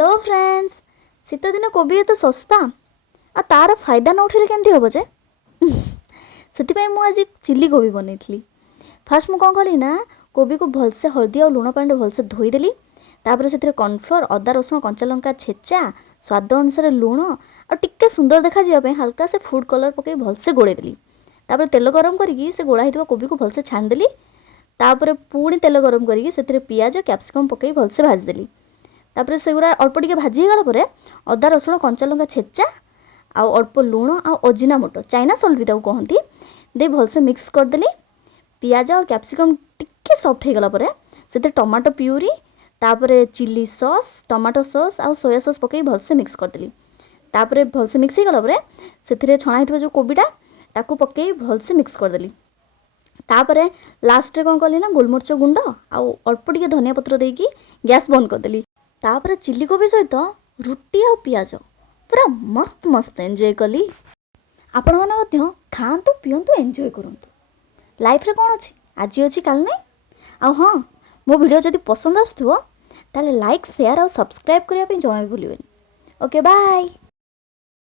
Hello friends. शीत दिन कोबी एत सस्ता आ तार फायदा न उठेले केमती हम जे से मुझे चिल्ली कोबी बनई। फास्ट मुझे कौन कली ना कोबी को भलसे हल्दी और लुण पानी भलसे धोईदेली। तापर से कॉर्नफ्लोर अदा रसुण कंचा लंका छेचा स्वाद अनुसार लुण और टिके सुंदर देखा जाए हल्का से फूड कलर पकई भलसे गोड़ेदेली। तापर तेल गरम करी से गोड़ा होता कोबी को भलसे छाणीदेली। तापर पुणी तेल गरम करी से पियाज कैप्सिकम पकई भलसे भाजीदेली। तापर से गुरा अल्प टिके भाजी गला पर अदा रसुण कंचा लंका छेचा आउ अल्प लुण आउ अजिना मोटो चाइना सल्ट भी ताको कहती दे भलसे मिक्स करदेली। पियाज और कैप्सिकम टिके सॉफ्ट हो गला पर से टमाटो प्यूरी तापर चिली सॉस टमाटो सॉस आउ सोया सॉस पकई भलसे मिक्स करदेली। तापर भलसे मिक्स हो गला पर से छणा होता जो कोबीटा ताकू पकई भलसे मिक्स करदेली। तापर लास्ट कौन कली ना गोलमरीच गुंड आउ अल्प टिके धनिया पत्र देकी गैस बंद करदेली। तापर चिल्ली कोबी सहित रुटी आ पियाज पूरा मस्त मस्त एंजॉय कली। आपण मैंने खातु पीतु एंजॉय करूँ। लाइफ रे कौन अच्छी आज अच्छी काल नहीं। आ हाँ मो वीडियो जदि पसंद आसुव ताले लाइक शेयर और सब्सक्राइब करने जमा भी भूलें। Okay bye.